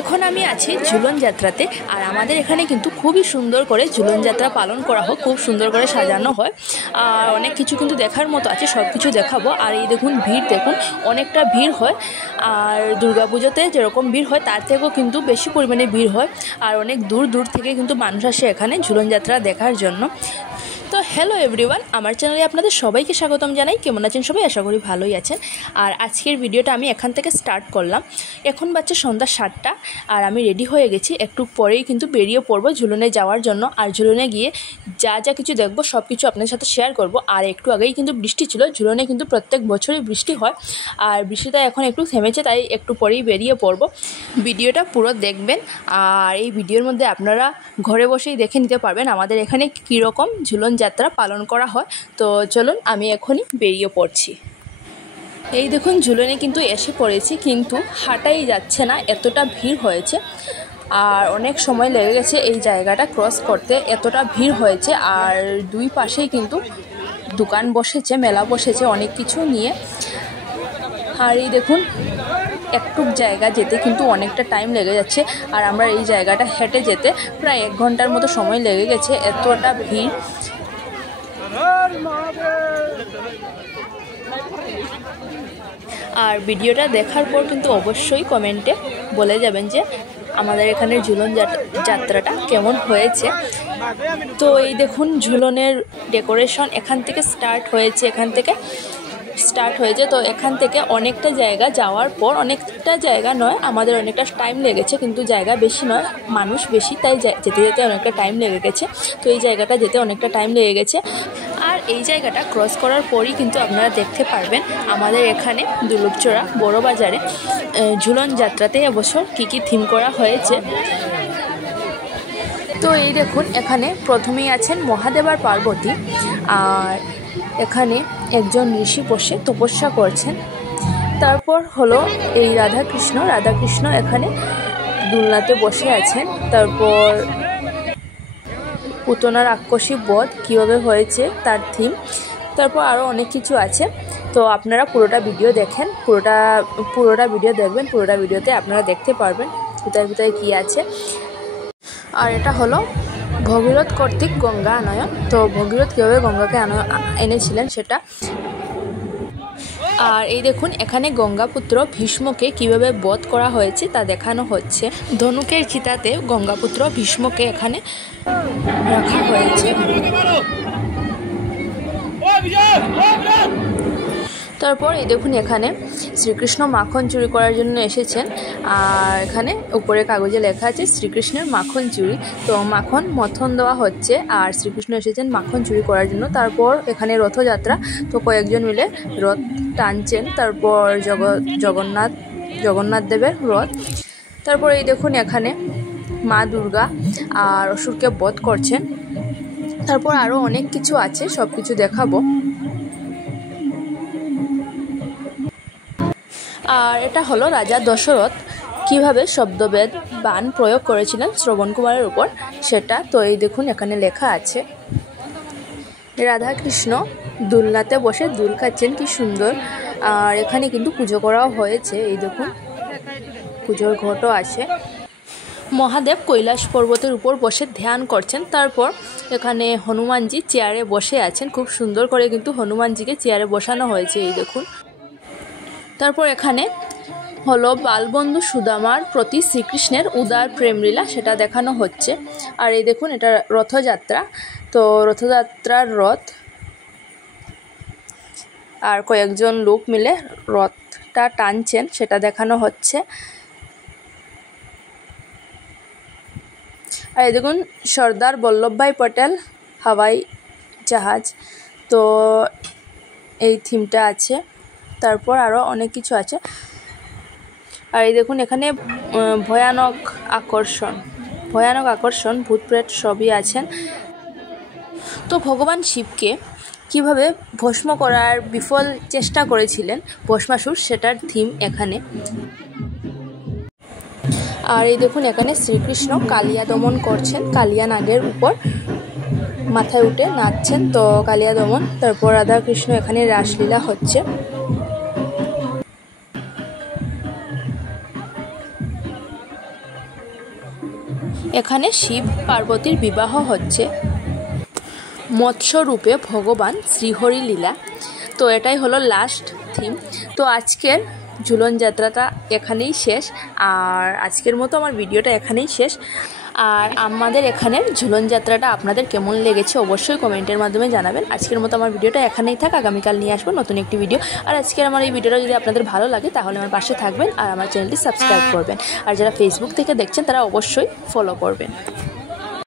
এখন আমি আছি ঝুলন যাত্রাতে। আর আমাদের এখানে কিন্তু খুবই সুন্দর করে ঝুলন যাত্রা পালন করা হয়, খুব সুন্দর করে সাজানো হয়। আর অনেক কিছু কিন্তু দেখার মতো আছে, সব কিছু দেখাবো। আর এই দেখুন ভিড়, দেখুন অনেকটা ভিড় হয়। আর দুর্গাপুজোতে যেরকম ভিড় হয় তার থেকেও কিন্তু বেশি পরিমাণে ভিড় হয়। আর অনেক দূর দূর থেকে কিন্তু মানুষ আসে এখানে ঝুলন যাত্রা দেখার জন্য। তো হ্যালো এভরিওয়ান, আমার চ্যানেলে আপনাদের সবাইকে স্বাগতম জানাই। কেমন আছেন সবাই? আশা করি ভালোই আছেন। আর আজকের ভিডিওটা আমি এখান থেকে স্টার্ট করলাম। এখন বাজছে সন্ধ্যা 7টা আর আমি রেডি হয়ে গেছি। একটু পরেই কিন্তু বেরিয়ে পড়বো ঝুলনে যাওয়ার জন্য। আর ঝুলনে গিয়ে যা যা কিছু দেখবো সব কিছু আপনাদের সাথে শেয়ার করব। আর একটু আগেই কিন্তু বৃষ্টি ছিল, ঝুলনে কিন্তু প্রত্যেক বছরই বৃষ্টি হয়। আর বৃষ্টিটা এখন একটু থেমেছে, তাই একটু পরেই বেরিয়ে পড়বো। ভিডিওটা পুরো দেখবেন। আর এই ভিডিওর মধ্যে আপনারা ঘরে বসেই দেখে নিতে পারবেন আমাদের এখানে কীরকম ঝুলন যাত্রা পালন করা হয়। তো চলুন আমি এখনই বেরিয়ে পড়ছি। এই দেখুন ঝুলনে কিন্তু এসে পড়েছি, কিন্তু হাঁটাই যাচ্ছে না, এতটা ভিড় হয়েছে। আর অনেক সময় লেগে গেছে এই জায়গাটা ক্রস করতে, এতটা ভিড় হয়েছে। আর দুই পাশেই কিন্তু দোকান বসেছে, মেলা বসেছে অনেক কিছু নিয়ে। আর এই দেখুন একটু জায়গা যেতে কিন্তু অনেকটা টাইম লেগে যাচ্ছে। আর আমরা এই জায়গাটা হেঁটে যেতে প্রায় 1 ঘন্টার মতো সময় লেগে গেছে, এতটা ভিড়। আর ভিডিওটা দেখার পর কিন্তু অবশ্যই কমেন্টে বলে যাবেন যে আমাদের এখানের ঝুলন যাত্রাটা কেমন হয়েছে। তো এই দেখুন ঝুলনের ডেকোরেশন এখান থেকে স্টার্ট হয়েছে, তো এখান থেকে অনেকটা জায়গা যাওয়ার পর, অনেকটা জায়গা নয়, আমাদের অনেকটা টাইম লেগেছে, কিন্তু জায়গা বেশি নয়, মানুষ বেশি, তাই যেতে যেতে অনেকটা টাইম লেগে গেছে। তো এই জায়গাটা যেতে অনেকটা টাইম লেগে গেছে। আর এই জায়গাটা ক্রস করার পরই কিন্তু আপনারা দেখতে পারবেন আমাদের এখানে দুর্লভচড়া বড় বাজারে ঝুলন যাত্রাতে এবছর কী কী থিম করা হয়েছে। তো এই দেখুন এখানে প্রথমেই আছেন মহাদেব আর পার্বতী। আর এখানে একজন ঋষি বসে তপস্যা করছেন। তারপর হলো এই রাধাকৃষ্ণ এখানে দুলনাতে বসে আছেন। তারপর পুতনার রাক্ষসী বধ কীভাবে হয়েছে তার থিম। তারপর আরও অনেক কিছু আছে। তো আপনারা পুরোটা ভিডিও দেখেন, পুরোটা ভিডিও দেখবেন, পুরোটা ভিডিওতে আপনারা দেখতে পারবেন ভিতরে ভিতরে কী আছে। আর এটা হলো ভগীরথ কর্তৃক গঙ্গা আনয়ন। তো ভগীরথ কীভাবে গঙ্গাকে এনেছিলেন সেটা। আর এই দেখুন এখানে গঙ্গাপুত্র ভীষ্মকে কিভাবে বধ করা হয়েছে তা দেখানো হচ্ছে। ধনুকের চিতাতে গঙ্গাপুত্র ভীষ্মকে এখানে রাখা হয়েছে। তারপর এই দেখুন এখানে শ্রীকৃষ্ণ মাখন চুরি করার জন্য এসেছেন। আর এখানে উপরে কাগজে লেখা আছে শ্রীকৃষ্ণের মাখন চুরি। তো মাখন মথন দেওয়া হচ্ছে আর শ্রীকৃষ্ণ এসেছেন মাখন চুরি করার জন্য। তারপর এখানে রথযাত্রা, তো কয়েকজন মিলে রথ টানছেন। তারপর জগন্নাথ দেবের রথ। তারপর এই দেখুন এখানে মা দুর্গা আর অসুরকে বধ করছেন। তারপর আরও অনেক কিছু আছে, সব কিছু দেখাবো। আর এটা হলো রাজা দশরথ কিভাবে শব্দবেদ বাণ প্রয়োগ করেছিলেন শ্রবণ কুমারের উপর সেটা। তো এই দেখুন এখানে লেখা আছে। রাধাকৃষ্ণ দুলনাতে বসে দুল খাচ্ছেন, কি সুন্দর। আর এখানে কিন্তু পুজো করাও হয়েছে, এই দেখুন পুজোর ঘটও আছে। মহাদেব কৈলাস পর্বতের উপর বসে ধ্যান করছেন। তারপর এখানে হনুমানজি চেয়ারে বসে আছেন, খুব সুন্দর করে কিন্তু হনুমানজিকে চেয়ারে বসানো হয়েছে, এই দেখুন। তারপর এখানে হলো বালবন্ধু সুদামার প্রতি শ্রীকৃষ্ণের উদার প্রেমলীলা, সেটা দেখানো হচ্ছে। আর এই দেখুন এটা রথযাত্রা। তো রথযাত্রার রথ আর কয়েকজন লোক মিলে রথটা টানছেন, সেটা দেখানো হচ্ছে। আর এই দেখুন সর্দার বল্লভভাই পটেল হাওয়াই জাহাজ। তো এই থিমটা আছে। তারপর আরও অনেক কিছু আছে। আর এই দেখুন এখানে ভয়ানক আকর্ষণ ভূত প্রেত সবই আছেন। তো ভগবান শিবকে কিভাবে ভস্ম করার বিফল চেষ্টা করেছিলেন ভস্মাসুর, সেটার থিম এখানে। আর এই দেখুন এখানে শ্রীকৃষ্ণ কালিয়া দমন করছেন, কালিয়া নাগের উপর মাথায় উঠে নাচছেন, তো কালিয়া দমন। তারপর রাধাকৃষ্ণ এখানে রাসলীলা হচ্ছে। এখানে শিব পার্বতীর বিবাহ হচ্ছে মৎস্যরূপে ভগবান শ্রীহরি লীলা। তো এটাই হলো লাস্ট থিম। তো আজকের ঝুলন যাত্রাটা এখানেই শেষ, আর আজকের মতো আমার ভিডিওটা এখানেই শেষ। আর আমাদের এখানের ঝুলন যাত্রাটা আপনাদের কেমন লেগেছে অবশ্যই কমেন্টের মাধ্যমে জানাবেন। আজকের মতো আমার ভিডিওটা এখানেই থাক, আগামীকাল নিয়ে আসবো নতুন একটি ভিডিও। আর আজকের আমার এই ভিডিওটা যদি আপনাদের ভালো লাগে তাহলে আমার পাশে থাকবেন আর আমার চ্যানেলটি সাবস্ক্রাইব করবেন। আর যারা ফেসবুক থেকে দেখছেন তারা অবশ্যই ফলো করবেন।